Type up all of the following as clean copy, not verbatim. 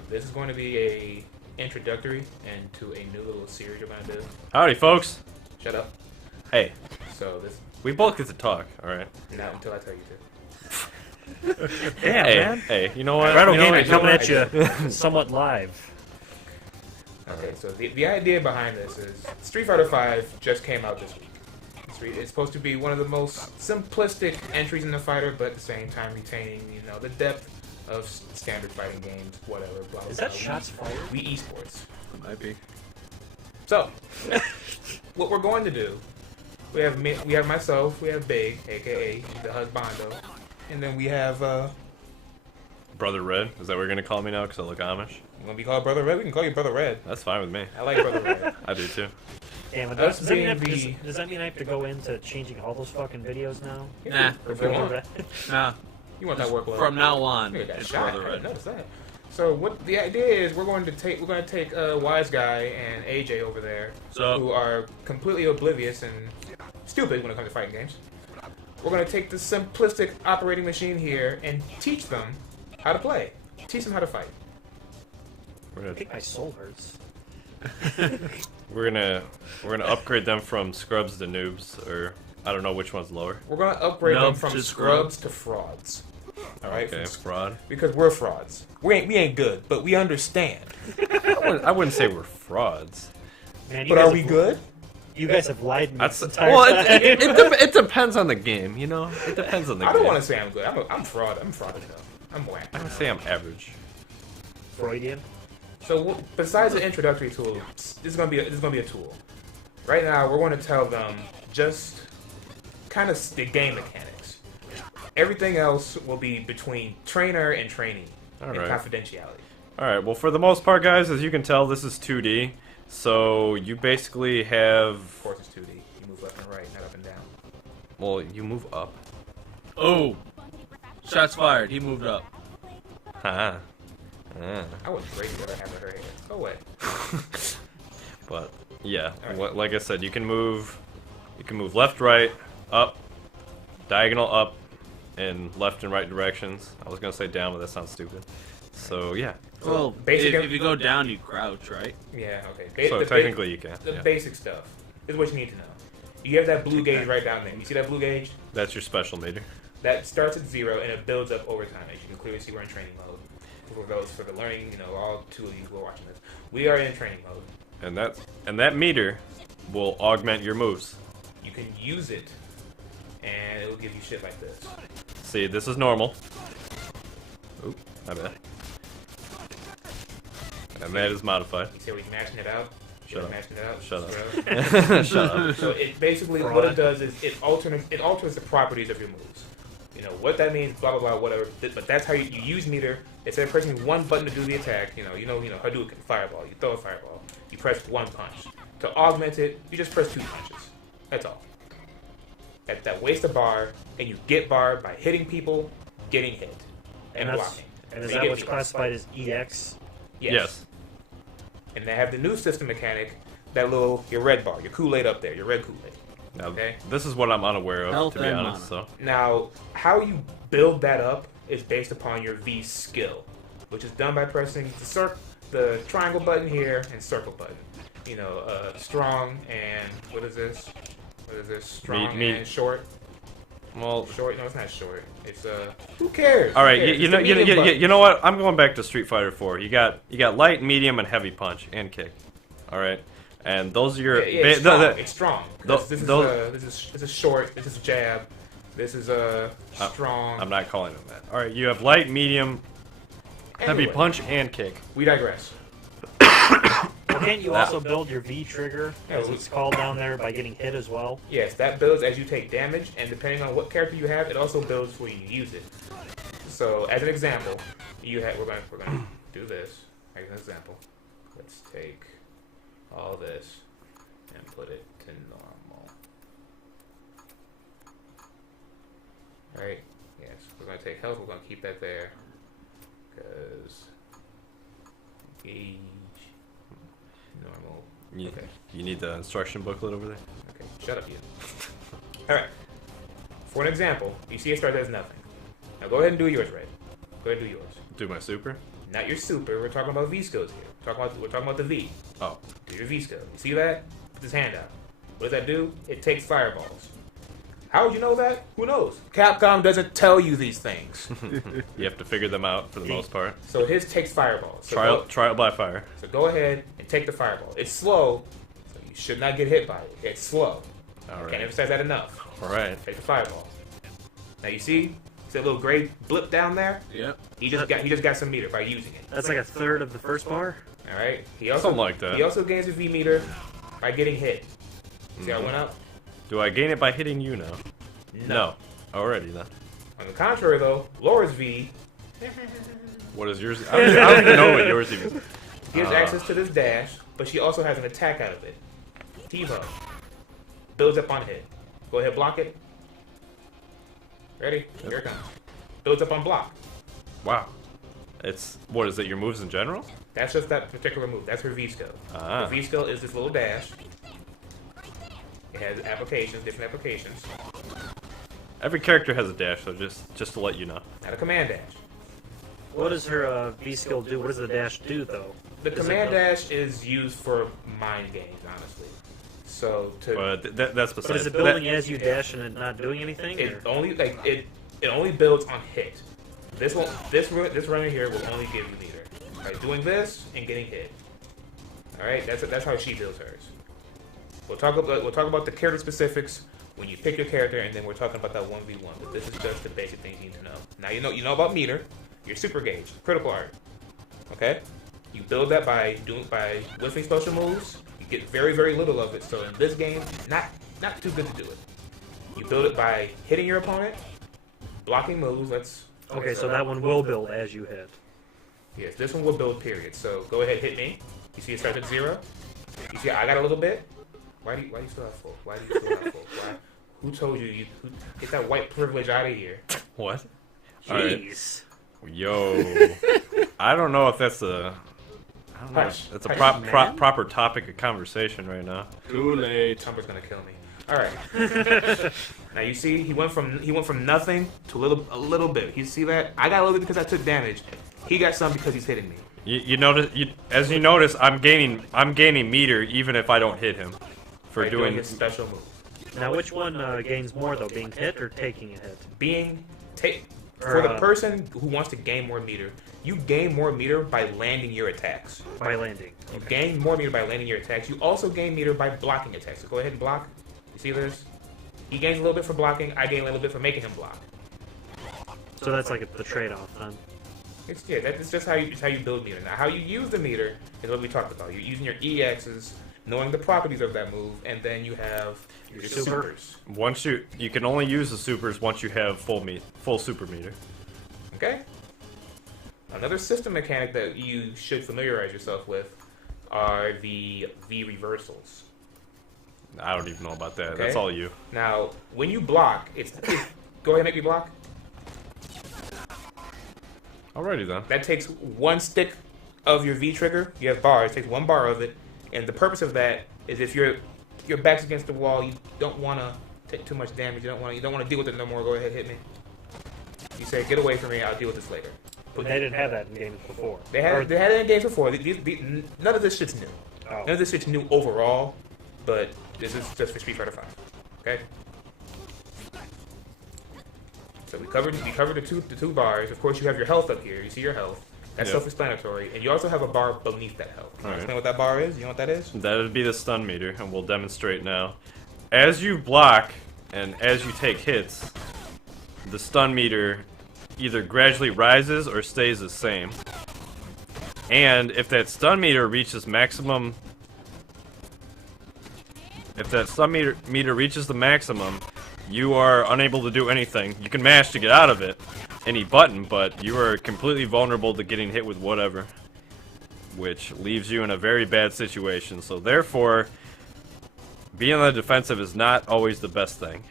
Alright, this is going to be a introductory into a new little series we're going to do. Howdy, folks. Shut up. Hey, So this, we both get to talk, alright? not until I tell you to. Damn, Hey, man. hey, you know what? Retro You know Gaming what? coming at I you somewhat live. Okay, so the idea behind this is Street Fighter V just came out this week. It's supposed to be one of the most simplistic entries in the fighter, but at the same time retaining, you know, the depth of standard fighting games, whatever, blah, blah, Is that blah. shots fired? We esports. It might be. So, what we're going to do, we have myself, we have Big, aka the Husbando, and then we have, Brother Red? Is that what you're gonna call me now because I look Amish? you want to be called Brother Red? We can call you Brother Red. That's fine with me. I like Brother Red. I do too. Damn, but Us does that mean being does that mean I have to go into changing all those fucking videos now? Nah, If you want. nah. You want that workload. From now on, Nigga got it's shot. Brother I didn't Red. notice that. So what the idea is, we're going to take Whyzgi and AJ over there, So- who are completely oblivious and stupid when it comes to fighting games. We're going to take the simplistic operating machine here and teach them how to play. Teach them how to fight. We're I gonna, think my soul hurts. we're gonna upgrade them from scrubs to noobs, or I don't know which one's lower. We're going to upgrade them Nubs from to scrubs to frauds. All right, Okay, fraud. because we're frauds. We ain't good, but we understand. I wouldn't say we're frauds. Man, you But guys are we have- good? You guys have lied to me That's this entire well. time. It depends on the game, you know. It depends on the I game. don't want to say I'm good. I'm fraud. I'm fraud enough. I'm whack. I would say I'm average. Freudian. So besides the introductory tool, this is gonna be a tool. Right now, we're going to tell them just kind of the game mechanics. Everything else will be between trainer and trainee and Alright. confidentiality. Alright, well, for the most part, guys, as you can tell, this is 2D. So you basically have. Of course, it's 2D. You move left and right, not up and down. Well, you move up. Oh! Shots fired. He moved up. Haha. I would break the other half of her head. Go away. But yeah, Alright. like I said, you can move left, right, up, diagonal up, in left and right directions. I was gonna say down, but that sounds stupid. So yeah. Well, basic- if you go down, you crouch, right? Yeah. Okay. So The technically you can. the Yeah. basic stuff is what you need to know. You have that blue gauge right down there. You see that blue gauge? That's your special meter. That starts at 0 and it builds up over time. As you can clearly see, we're in training mode. For those for the learning, you know, all two of you who are watching this, we are in training mode. And that meter will augment your moves. You can use it, and it will give you shit like this. See, this is normal. Oop, my bad. And that is modified. You see how he's mashing it out? Shut up. Mashing it out. Shut up. Scrub. Shut up. So it basically what it does is it alters the properties of your moves. You know what that means, blah blah blah, whatever. But that's how you use meter. Instead of pressing one button to do the attack, you know, Hadouken, fireball. You throw a fireball. You press one punch. To augment it, you just press two punches. That's all. That wastes a bar, and you get bar by hitting people, getting hit, and blocking. And is So you that get what's hit. classified as EX? Yes. And they have the new system mechanic, your red bar, your Kool-Aid up there, your red Kool-Aid. Now, Okay. this is what I'm unaware of, Health to be and honest. mana. So Now, how you build that up is based upon your V skill, which is done by pressing the triangle button here and circle button. You know, strong and what is this? What is this? Strong Me- and short. well. Short? No, it's not short. It's who cares? All right, Who cares? you It's know, the medium button. you know what? I'm going back to Street Fighter 4. You got light, medium, and heavy punch and kick. All right, and those are your. Yeah, it's strong. It's strong. 'Cause this is short. This is jab. This is strong. I'm not calling them that. All right, you have light, medium, heavy Anyway, punch, and kick. We digress. Well, can't you also build your V trigger, as Yeah, it's called down there, by getting hit as well? Yes, that builds as you take damage, and depending on what character you have, it also builds when you use it. So, as an example, we're gonna do this as an example. Let's take all this and put it to normal. All right. Yes, we're gonna take health. We're gonna keep that there because gauge normal. Okay. You need the instruction booklet over there. Okay, shut up, you. Alright. For an example, you see it starts as nothing. Now go ahead and do yours, Red. Go ahead and do yours. Do my super. not your super. We're talking about V skills here. We're talking about the V. Oh. Do your V skill. You see that? Put his hand out. What does that do? It takes fireballs. How would you know that? Who knows? Capcom doesn't tell you these things. You have to figure them out for the most part. So his takes fireballs. So Trial by fire. So go ahead and take the fireball. It's slow, so you should not get hit by it. It's slow. All right. Can't emphasize that enough. All right. Take the fireball. Now you see that little gray blip down there? Yep. He just got some meter by using it. That's like a third of the first bar? All right. He also Something like that. He also gains a V meter by getting hit. See how it went up? Do I gain it by hitting you now? No. Already then. On the contrary, though, Laura's V, What is yours? I don't even know what yours even is. he has access to this dash, but she also has an attack out of it. TiVo. Builds up on hit. Go ahead, block it. Ready? Here it comes. Builds up on block. Wow. It's, what is it, your moves in general? That's just that particular move. That's her V skill. Ah. The V skill is this little dash. It has applications, different applications. Every character has a dash, so just to let you know. Not a command dash. What does her V skill do? What does the dash do, though? The command dash is used for mind games, honestly. So to But that's besides. But is it building as you dash and it not doing anything? it Or? only it only builds on hit. This runner here will only give you meter by doing this and getting hit. All right, that's how she builds hers. We'll talk about the character specifics when you pick your character, and then we're talking about that 1v1. But this is just the basic things you need to know. Now you know about meter, your super gauge, critical art. Okay, you build that by whiffing special moves. You get very little of it. So in this game, not too good to do it. You build it by hitting your opponent, blocking moves. Okay, so that one will build as you hit. Yes, this one will build, period. So go ahead, hit me. You see it starts at 0. You see I got a little bit. Why do you still have full? Why do you still have full? Why? Who told you? Get that white privilege out of here. What? Jeez. Yo. I don't know if that's a... I don't know. Hush. That's a Hush, proper topic of conversation right now. Too late. Tumblr's gonna kill me. All right. Now you see, he went from nothing to a little bit. You see that? I got a little bit because I took damage. He got some because he's hitting me. You notice, as you notice, I'm gaining meter even if I don't hit him for By doing his special move. Now, which one gains more, though? Being hit or taking a hit? For the person who wants to gain more meter, you gain more meter by landing your attacks. By landing. You gain more meter by landing your attacks. You also gain meter by blocking attacks. So go ahead and block. You see this? He gains a little bit for blocking. I gain a little bit for making him block. So that's like the trade-off, then. That's just how you build meter. Now, how you use the meter is what we talked about. You're using your EXs, knowing the properties of that move, and then you have your supers. once you can only use the supers once you have full super meter. Okay. Another system mechanic that you should familiarize yourself with are the V reversals. I don't even know about that. Okay. That's all you. Now, when you block, go ahead and make me block. Alrighty then. That takes one stick of your V trigger. You have bars. It takes one bar of it, and the purpose of that is if your back's against the wall, you don't want to take too much damage. You don't want to deal with it no more. Go ahead, hit me. You say, get away from me. I'll deal with this later. But they didn't have that in games before. They had it in games before. None of this shit's new. Oh. None of this shit's new overall, but this is just for Street Fighter 5. Okay. So we covered the two bars. Of course, you have your health up here. You see your health. That's Yep. self-explanatory, and you also have a bar beneath that health. Can you Alright. explain what that bar is? You know what that is? That would be the stun meter, and we'll demonstrate now. As you block and as you take hits, the stun meter either gradually rises or stays the same. And if that stun meter reaches maximum, reaches the maximum, you are unable to do anything. You can mash to get out of it, any button, but you are completely vulnerable to getting hit with whatever, which leaves you in a very bad situation. So therefore, being on the defensive is not always the best thing,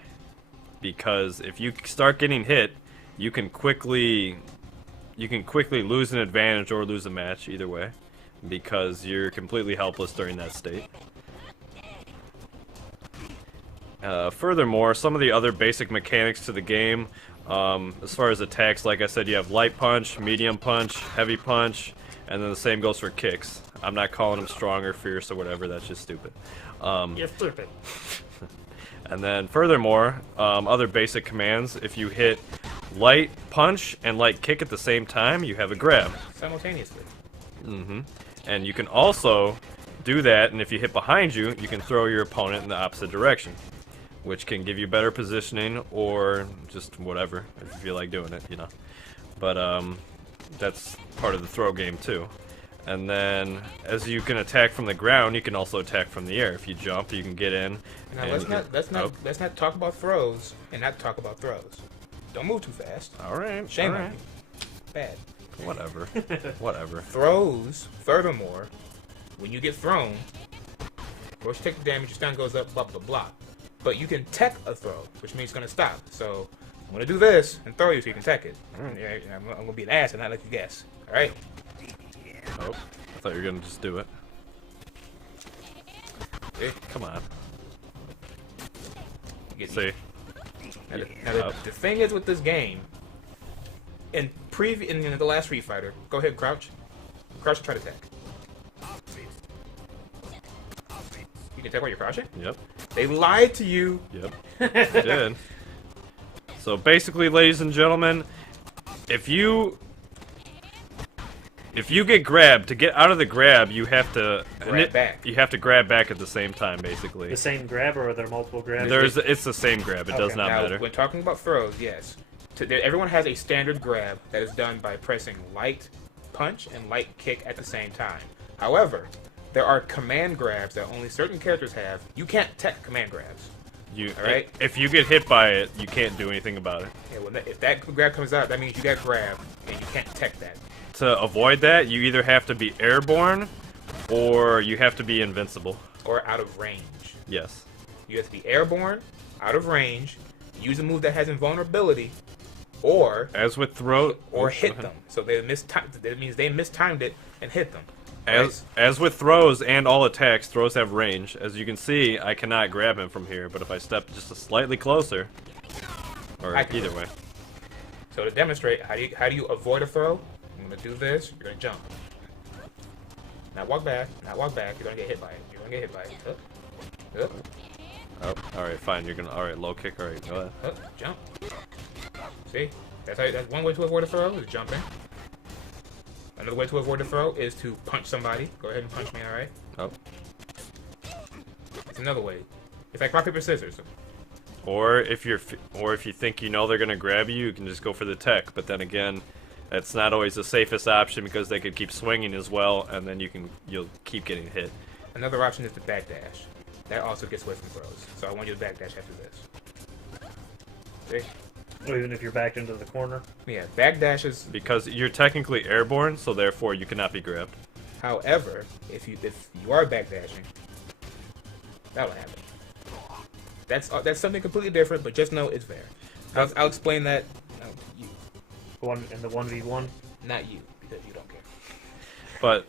because if you start getting hit, you can quickly lose an advantage or lose a match, either way, because you're completely helpless during that state. Furthermore, some of the other basic mechanics to the game As far as attacks, like I said, you have light punch, medium punch, heavy punch, and then the same goes for kicks. I'm not calling them strong or fierce or whatever, that's just stupid. You're stupid. And then furthermore, other basic commands, if you hit light punch and light kick at the same time, you have a grab. Simultaneously. And you can also do that, and if you hit behind you, you can throw your opponent in the opposite direction, which can give you better positioning or just whatever, if you feel like doing it, you know. But that's part of the throw game too. And then, as you can attack from the ground, you can also attack from the air. If you jump, you can get in. Now and let's not talk about throws and not talk about throws. Don't move too fast. All right. Shame all on right. you. Bad. Whatever. Whatever. Throws. Furthermore, when you get thrown, of course you take the damage. Your stun goes up. Blah blah blah. But you can tech a throw, which means it's gonna stop. So I'm gonna do this and throw you so you can tech it. Yeah, I'm gonna be an ass and not let you guess. All right. Oh, I thought you were gonna just do it. See? Come on. See. Now the thing is with this game, in the last Street Fighter, go ahead, crouch. Crouch and try to attack. You can attack while you're crouching? Yep. They lied to you. Yep. They did. So basically, ladies and gentlemen, if you get grabbed, to get out of the grab, you have to Grab back. You have to grab back at the same time, basically. The same grab, or are there multiple grabs? It's the same grab. It does not now, matter. when talking about throws, yes. Everyone has a standard grab that is done by pressing light punch and light kick at the same time. However, there are command grabs that only certain characters have. You can't tech command grabs. All right? If you get hit by it, you can't do anything about it. Yeah, well, if that grab comes out, that means you got grabbed and you can't tech that. To avoid that, you either have to be airborne, or you have to be invincible. Or out of range. Yes. You have to be airborne, out of range, use a move that has invulnerability, or as with throat, or hit them. So they that means they mistimed it and hit them. As with throws and all attacks, throws have range. As you can see, I cannot grab him from here, but if I step just slightly closer, or either way. So to demonstrate, how do you avoid a throw? I'm gonna do this. You're gonna jump. Now walk back. Now walk back. You're gonna get hit by it. You're gonna get hit by it. Up. Up. Oh, all right, fine. You're gonna low kick. All right, go ahead. Up. Jump. See, that's one way to avoid a throw is jumping. Another way to avoid a throw is to punch somebody. Go ahead and punch me. All right. Oh. It's another way. It's like rock paper scissors. Or if you think you know they're gonna grab you, you can just go for the tech. But then again, that's not always the safest option because they could keep swinging as well, and then you'll keep getting hit. Another option is the backdash. That also gets away from throws. So I want you to backdash after this. See? Even if you're backed into the corner? Yeah, backdashes. Because you're technically airborne, so therefore you cannot be grabbed. However, if you are backdashing, that'll happen. That's something completely different, but just know it's there. I'll explain that to you. In the 1v1? Not you, because you don't care. But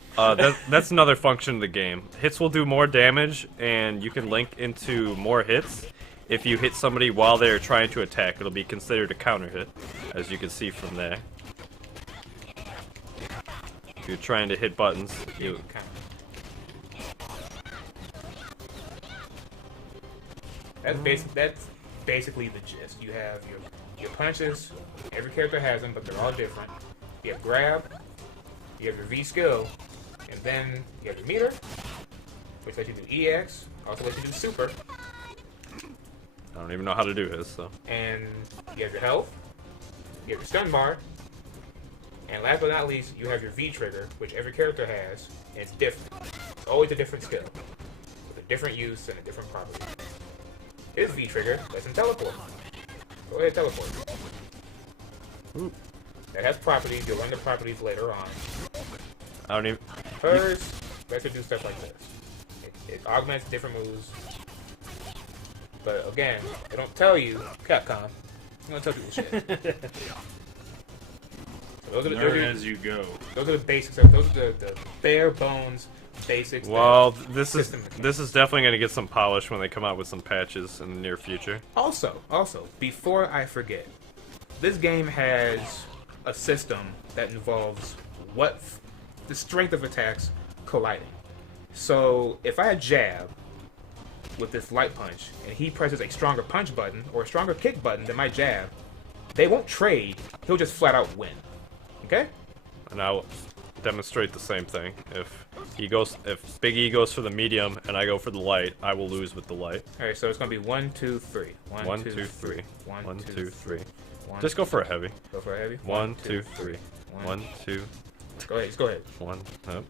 that's another function of the game. Hits will do more damage, and you can link into more hits. If you hit somebody while they're trying to attack, it'll be considered a counter hit, as you can see from there. If you're trying to hit buttons, That's basically the gist. You have your punches. Every character has them, but they're all different. You have grab. You have your V skill, and then you have your meter, which lets you do EX. Also lets you do super. I don't even know how to do his, so. And you have your health, you have your stun bar, and last but not least, you have your V trigger, which every character has, and it's different. It's always a different skill, with a different use and a different property. His V trigger lets him teleport. Go ahead, teleport. Ooh. That has properties. You'll learn the properties later on. I don't even. Hers lets her do stuff like this. It augments different moves. But again, they don't tell you, Capcom. They don't tell people shit. So Learn as you go. Those are the basics. Those are the bare bones basics. Well, this is definitely going to get some polish when they come out with some patches in the near future. Also, before I forget, this game has a system that involves the strength of attacks colliding. So if I jab with this light punch and he presses a stronger punch button or a stronger kick button than my jab, they won't trade. He'll just flat out win. Okay? And I'll demonstrate the same thing. If Big E goes for the medium and I go for the light, I will lose with the light. All right, so it's gonna be 1, 2, 3. 1, 2, 3. 1, 1, 2, 3. One, Just go for a heavy. Go for a heavy. 1, 2, 3. 1, 2. Go ahead. Just go ahead. 1. Up.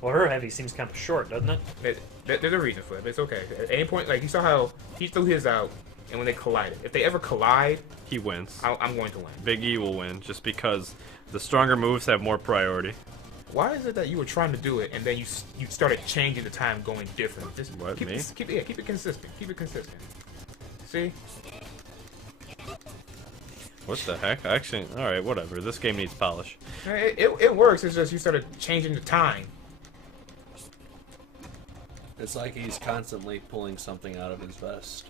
Well, her heavy seems kind of short, doesn't it? There's a reason for it, but it's okay. At any point, like you saw how he threw his out, and when they collided, if they ever collide, He wins. I'm going to win. Big E will win just because the stronger moves have more priority. Why is it that you were trying to do it and then you started changing the time, going different? Just What, keep me? Keep it consistent. Keep it consistent. See? What the heck? Actually, alright, whatever. This game needs polish. It works. It's just you started changing the time. It's like he's constantly pulling something out of his vest.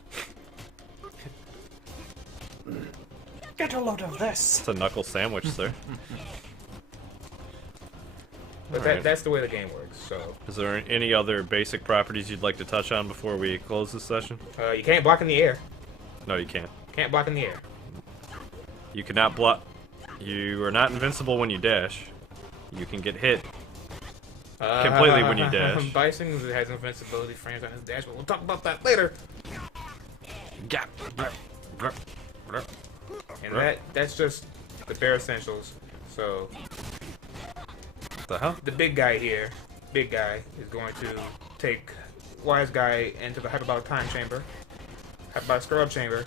Get a load of this. It's a knuckle sandwich, sir. But Alright. that's the way the game works. So Is there any other basic properties you'd like to touch on before we close this session? you can't block in the air. No, you can't. Can't block in the air. You cannot block. You are not invincible when you dash. You can get hit completely when you dash. Bison has invincibility frames on his dash, but we'll talk about that later. And that's just the bare essentials. So The hell? the big guy here, is going to take Whyzgi into the hyperbolic time chamber, hyperbolic scrub chamber,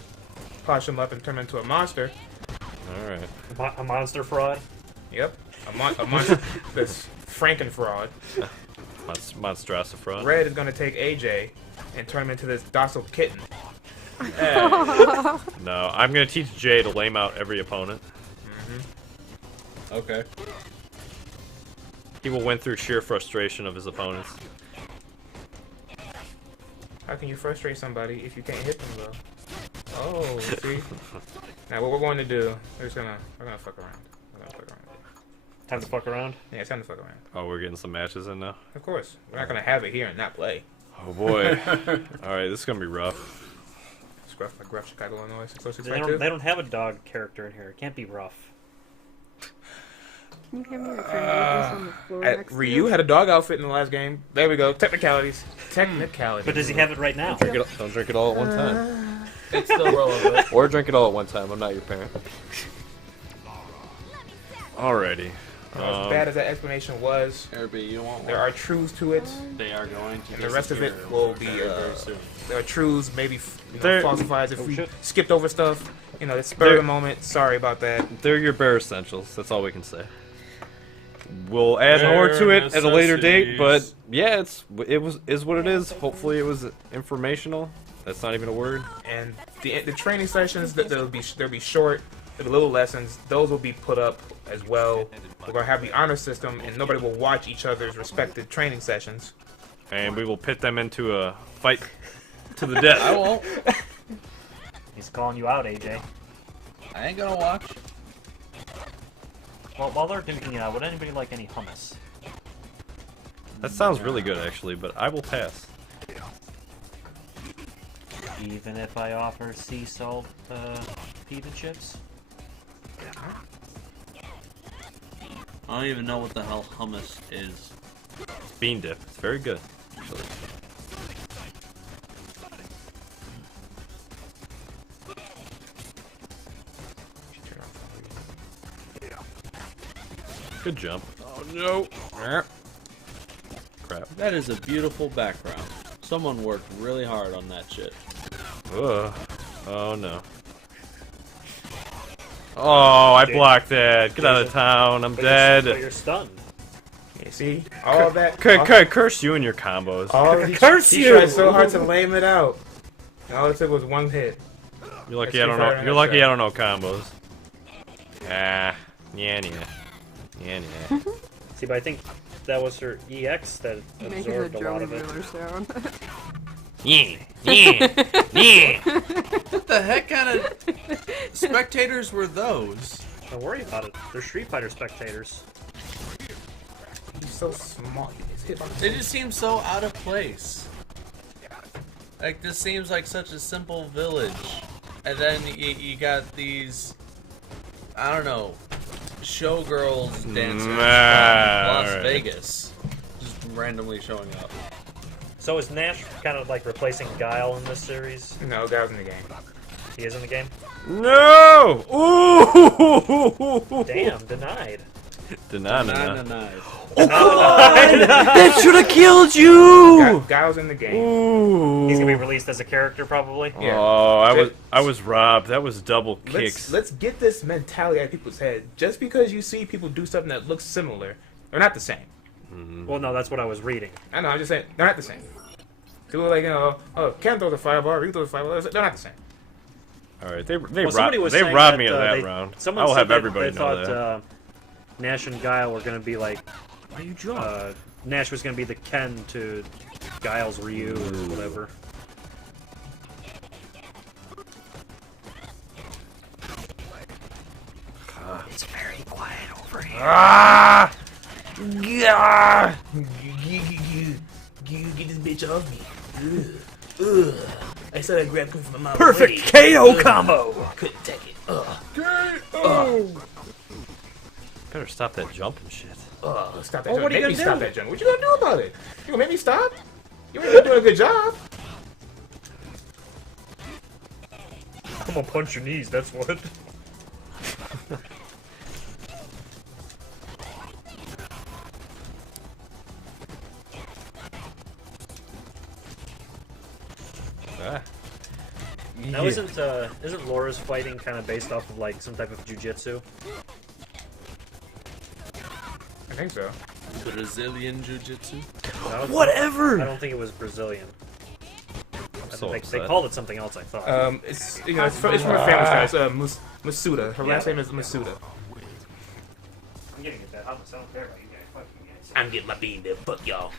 polish him up and turn him into a monster. Alright. A monster fraud. Yep, a monster. This Franken fraud. Monstrosity fraud. Red is going to take AJ and turn him into this docile kitten. No, I'm gonna teach Jay to lame out every opponent. Okay. He will win through sheer frustration of his opponents. How can you frustrate somebody if you can't hit them though? Oh, see. Now what we're going to do, we're gonna fuck around. Time to fuck around. Yeah, it's time to fuck around. Oh, we're getting some matches in now. Of course, we're not gonna have it here and not play. Oh boy. Alright, this is gonna be rough. Scruff like Gruff Chicago, Illinois, 60652. They don't have a dog character in here. It can't be rough. Can you hand me your cranberries on the floor next to Ryu you? had a dog outfit in the last game. There we go. Technicalities. Technicalities. But does he have it right now? Don't drink it all at one time. It's still relevant. Or drink it all at one time. I'm not your parent. Alrighty. As bad as that explanation was, Airbnb, you want there one? are truths to it, They are going to and the rest of it disappear will be. very soon. There are truths, maybe There- falsifies if we shit. skipped over stuff. You know, it's spur of the moment. Sorry about that. They're your bare essentials. That's all we can say. We'll add more to it at a later date, but yeah, is what it is. Hopefully, it was informational. That's not even a word. And the training sessions they'll be short. The little lessons, those will be put up as well. We're gonna have the honor system, and nobody will watch each other's respective training sessions. And we will pit them into a fight to the death. I won't. He's calling you out, AJ. I ain't gonna watch. Well, while they're drinking out, would anybody like any hummus? That sounds really good, actually, but I will pass. Even if I offer sea salt pita chips? I don't even know what the hell hummus is. Bean dip. It's very good, actually. Good jump. Oh no! Crap. That is a beautiful background. Someone worked really hard on that shit. Ugh. Oh no. Oh, I blocked that. Get out of town. I'm But dead. you're stunned. You see, all that. Curse you and your combos. Curse he you! tried so hard to lame it out. And all it took was one hit. You're lucky That's I don't too far know. in You're that lucky shot. I don't know combos. Ah, yeah. See, but I think that was her EX that Making a absorbed a lot Joey of it. Wheeler sound. Yeah, yeah, yeah. What the heck kind of spectators were those? Don't worry about it. They're Street Fighter spectators. He's so smart. His hitbox. They just seem so out of place. Like, this seems like such a simple village. And then you got these, I don't know, showgirls dancers from Las alright. Vegas. Just randomly showing up. So is Nash kind of like replacing Guile in this series? No, that was in the game. He is in the game? No! Ooh! Damn, denied. Deny. That should have killed you! Guile's in the game. Ooh. He's gonna be released as a character, probably. Yeah. Oh, I was robbed. That was double kicks. Let's get this mentality out of people's head. Just because you see people do something that looks similar, they're not the same. Well, no, that's what I was reading. I know, I'm just saying, they're not the same. People are like, oh, Ken throws a fireball, Ryu throws a fireball. They're not the same. All right, they somebody was saying robbed me that, of that they- round. Someone I will said have that everybody they know thought, that. Nash and Guile were gonna be like, Why you jump? Nash was gonna be the Ken to Guile's Ryu or whatever. It's very quiet over here. Ah! Yeah! Get this bitch off me. Ugh. I said I grabbed him from my mouth. Perfect KO combo. Couldn't take it. Better stop that jumping shit. Stop that Oh, jump. what are you Make me gonna stop do? that jump. What you gonna do about it? You gonna make me stop? You ain't doing a good job. I'm gonna punch your knees, that's what. Ah. Now isn't Laura's fighting kind of based off of like some type of jujitsu? I think so. Brazilian Jiu-Jitsu? No, I Whatever. don't think it was Brazilian. So They upset. called it something else, I thought. It's it's from a family style. It's Masuda. Her last name is Masuda. I'm getting it that. I don't care about you guys. Fuck you guys. I'm getting my bean there. Fuck y'all.